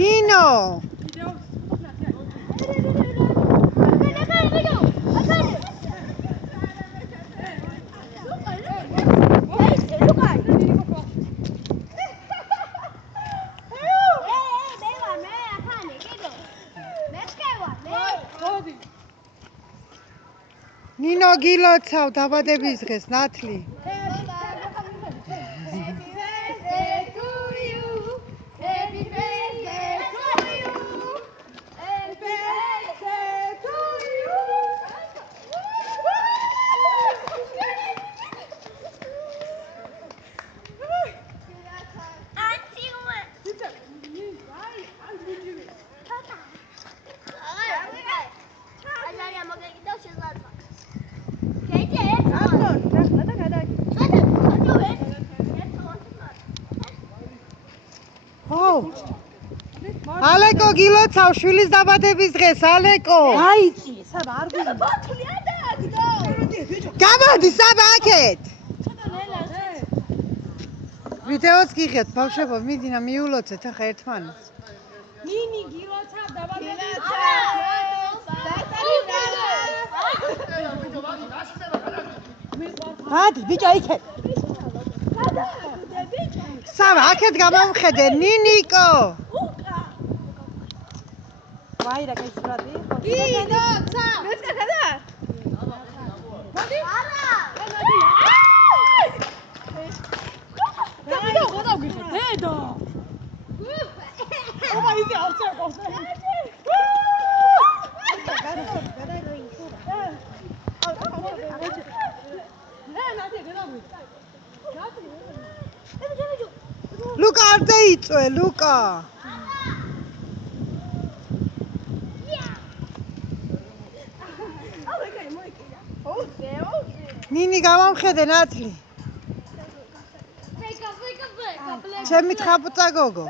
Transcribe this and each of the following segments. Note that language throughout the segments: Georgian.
ნინო ნინო გილოცავ დაბადების დღეს ნათლი ალეკო გილოცავ შვილის დაბადების დღეს ალეკო აიცი საბა არ გვიძინა გამოდი საბა აქეთ ვიდეოს გიღეთ ბავშვებო მიდინა მიულოცეთ ახლა ერთმანეთს ნინი გილოცავ დაბადების ადი ბიჭო იქეთ საბა აქეთ გამომხედე ნინიკო ვაირა კაისრადი გილოცავ მეც გადა მოდი არა დედა გადავგიხე დედა ობა ისე არცე ყავს ლუკა არ დაიწვე ლუკა ნინი გამომხედე ნათლი ჩემი თხაბუწა გოგო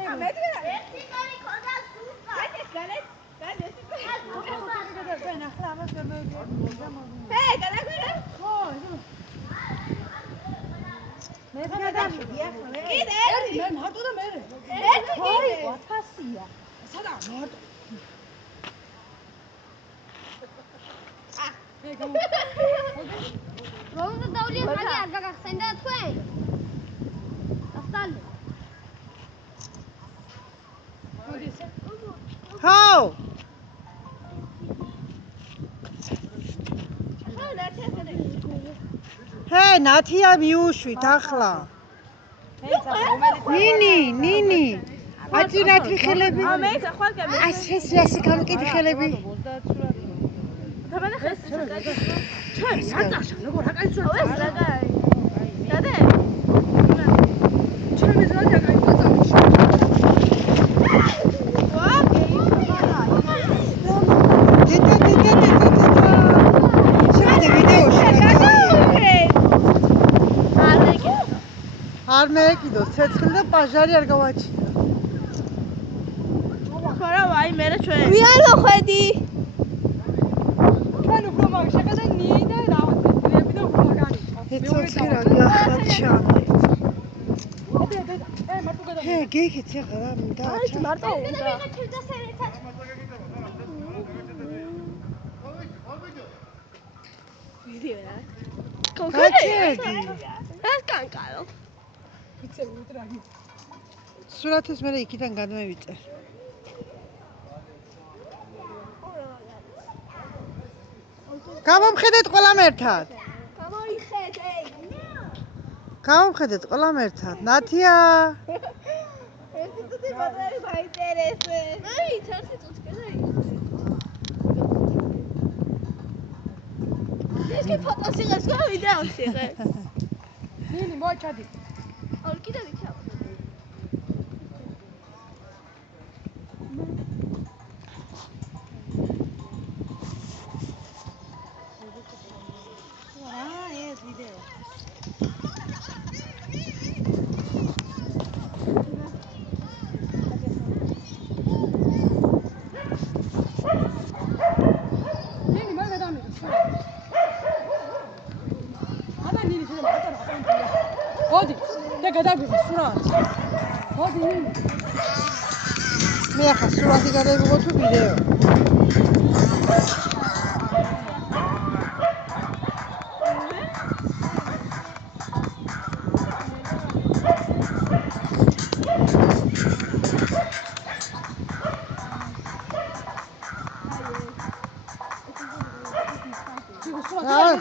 Rolda davliye hadi arka kalksaydı atmayın. Aslan. ჰაუ ჰე ნათია მიუშვით ახლა ნინი აწი ნათლი ხელები ასე გამკიდი ხელები ჩვენ საწაშა როგორ აკაიცო ეს რაგაი დადე ჩვენ მეზრად აკაიცო წამში არ მეეკიდო ცეცხლი და პაჟარი არ გავაჩინა ხარა ვაი მე ჩვენ ვიან მოხედი. ჩვენ უფრო მაგ შეგადა ნიი და რავატები და უფრო მაგარი ეცოცხი რა გახაჩა ჰე გიქით ახლა მინდა აი მარტო ვიდეო გაჩერდი ეს კანკარო ვიცი უტრაგი სურათის მე იქიდან გადმევიწერ გამომხედეთ ყველამ ერთად გამომხედეთ ყველამ ერთად ნათია ეს თვითონ ბაზარი გაინტერესე აი ცერცი წუწკედა ეს კი ფოტოს იღებს და ვიდეოს იღებს ნინი მოჩადი ორ კიდე ვიჩავ ეს ვიდეო ნინი მაგ გადამიღე მოდი და გადაგვიღე სურათი. მე ახლა სურათი გადავიღო თუ ვიდეო? სულ ახლა